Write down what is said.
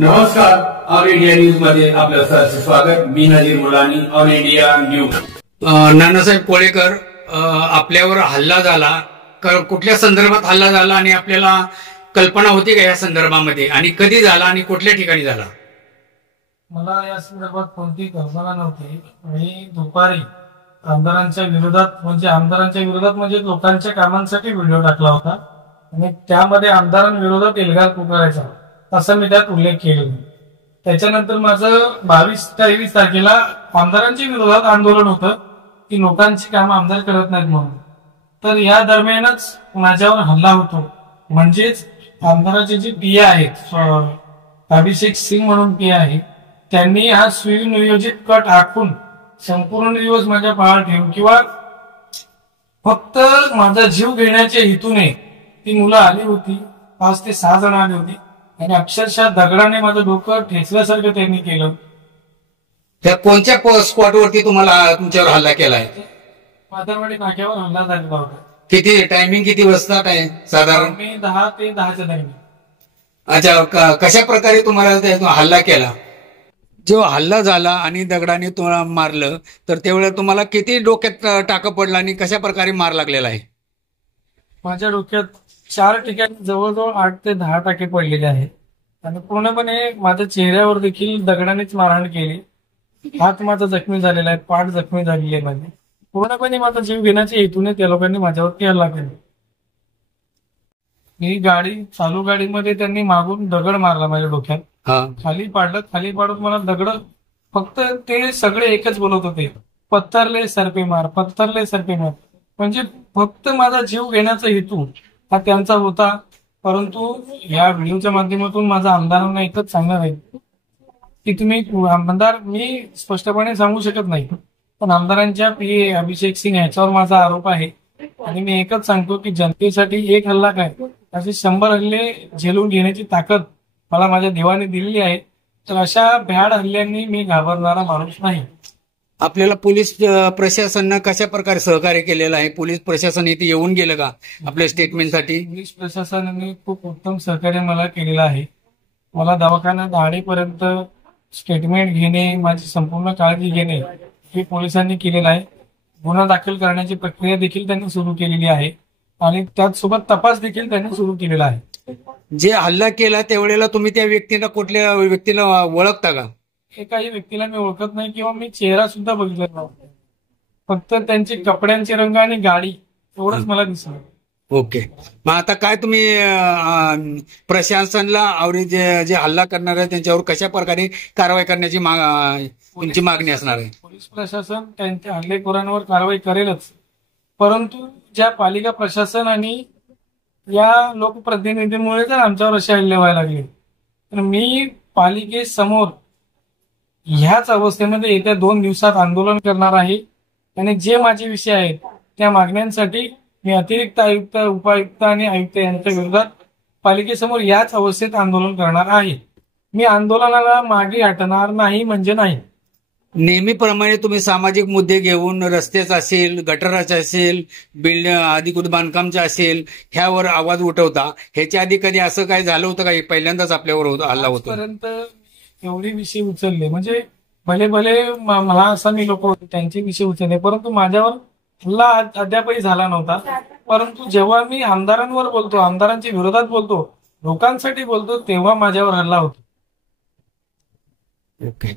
नमस्कार, all India news मध्ये आपलं सहर्ष स्वागत. मी Nazir Mulani, all India news. Nanasaheb Kolekar, आपल्यावर हल्ला झाला, कुठल्या संदर्भात हल्ला झाला आणि आपल्याला कल्पना होती का या संदर्भामध्ये, आणि कधी झाला आणि कुठल्या ठिकाणी झाला? मला या संदर्भात कोणती कल्पना नव्हती. मी दुपारी आमदारांच्या विरोधात म्हणजे लोकांच्या कामांसाठी व्हिडिओ टाकला होता आणि त्यामध्ये आमदारांविरोधात एल्गार पुकारायचा असा मी त्यात उल्लेख केला. त्याच्यानंतर माझं 22-23 तारखेला आमदारांच्या विरोधात आंदोलन होतं की लोकांची कामं आमदार करत नाहीत म्हणून. तर या दरम्यानच माझ्यावर हल्ला होतो. म्हणजेच आमदाराचे जे पीए आहेत, अभिषेक सिंग म्हणून पीए आहे, त्यांनी हा सुनियोजित कट आखून संपूर्ण दिवस माझ्या पायावर ठेवून किंवा फक्त माझा जीव घेण्याच्या हेतूने ती मुलं आली होती. 5 ते 6 जण आली होती आणि अक्षरशः दगडाने माझं डोकं ठेचल्यासारखं त्यांनी केलं. त्या कोणत्या स्पॉटवरती तुमच्यावर हल्ला केलाय? मातरवाडी नाक्यावर हल्ला झालेला होता. किती टायमिंग, किती वाजता आहे साधारण? मी 10 ते 10च्या दरम्यान. अच्छा, कशा प्रकारे तुम्हाला हल्ला केला? जो हल्ला झाला आणि दगडाने तुम्हाला मारलं, तर त्यावेळेला तुम्हाला किती डोक्यात टाका पडला आणि कशा प्रकारे मार लागलेला आहे? माझ्या डोक्यात 4 ठिकाणी जवळजवळ 8 ते 10 टाके पडलेले आहेत आणि पूर्णपणे माझ्या चेहऱ्यावर देखील दगडानेच मारहाण केली. हात माझा जखमी झालेला आहे, पाठ जखमी झालेली आहे माझी. पूर्णपणे माझा जीव घेण्याच्या हेतूने त्या लोकांनी माझ्यावरती हल्ला केला. मी चालू गाडीमध्ये त्यांनी मागून दगड मारला माझ्या डोक्यात. खाली पाडून मला दगड, फक्त ते सगळे एकच बोलत होते, पत्थरले सरपे मार, पत्थरले सरपे मार. म्हणजे फक्त माझा जीव घेण्याचा हेतू हा त्यांचा होता. परंतु या व्हिडिओच्या माध्यमातून माझा आमदारांना एकच सांगणार आहे की तुम्ही आमदार, मी स्पष्टपणे सांगू शकत नाही, पण आमदारांच्या पीए अभिषेक सिंग याच्यावर माझा आरोप आहे आणि मी एकच सांगतो की जनतेसाठी एक हल्ला काय, असे 100 हल्ले झेलून घेण्याची ताकद मला माझ्या देवाने दिलेली आहे. तर अशा भ्याड हल्ल्यांनी मी घाबरणारा माणूस नाही. आपल्याला पोलीस प्रशासनानं कशा प्रकारे सहकार्य केलेलं आहे? पोलीस प्रशासन इथे येऊन गेलं का आपल्या स्टेटमेंटसाठी? पोलीस प्रशासनाने खूप उत्तम सहकार्य मला केलेलं आहे. मला दवाखान्यात आणेपर्यंत स्टेटमेंट घेणे, माझी संपूर्ण काळजी घेणे हे पोलिसांनी केलेलं आहे. गुन्हा दाखल करण्याची प्रक्रिया देखील त्यांनी सुरू केलेली आहे आणि त्याचसोबत तपास देखील त्यांनी सुरू केलेला आहे. जे हल्ला केला त्यावेळेला तुम्ही त्या व्यक्तीला, कुठल्या व्यक्तीला ओळखता का? एकाही व्यक्तीला मी ओळखत नाही किंवा मी चेहरा सुद्धा बघितलेला नव्हता. फक्त त्यांचे कपड्यांचे रंग आणि गाडी एवढंच मला दिसलं. ओके, मग आता काय तुम्ही प्रशासनाला और जे हल्ला करणार आहे त्यांच्यावर कशा प्रकारे कारवाई करण्याची तुमची मागणी असणार आहे? पोलीस प्रशासन त्यांच्या हल्लेखोरांवर कारवाई करेलच, परंतु ज्या पालिका प्रशासन आणि या लोकप्रतिनिधींमुळे जर आमच्यावर असे हल्ले व्हायला लागले तर मी पालिकेसमोर ह्याच अवस्थेमध्ये येत्या 2 दिवसात आंदोलन करणार आहे आणि जे माझे विषय आहेत त्या मागण्यांसाठी मी अतिरिक्त आयुक्त, उपायुक्त आणि आयुक्त यांच्या विरोधात पालिकेसमोर याच अवस्थेत आंदोलन करणार आहे. मी आंदोलनाला मागे हटणार नाही म्हणजे नाही. नेहमीप्रमाणे तुम्ही सामाजिक मुद्दे घेऊन रस्त्याचा असेल, गटराचा असेल, बिल्डिंग अधिकृत बांधकामचा असेल, ह्यावर आवाज उठवता. ह्याच्या आधी कधी असं काय झालं होतं का? पहिल्यांदाच आपल्यावर हल्ला होता? आजपर्यंत एवढे विषय उचलले, म्हणजे भले मला असा मी लोक होते त्यांचे विषय उचलले, परंतु माझ्यावर हल्ला अद्यापही झाला नव्हता. परंतु जेव्हा मी आमदारांवर बोलतो, आमदारांच्या विरोधात बोलतो, लोकांसाठी बोलतो, तेव्हा माझ्यावर हल्ला होतो. ओके.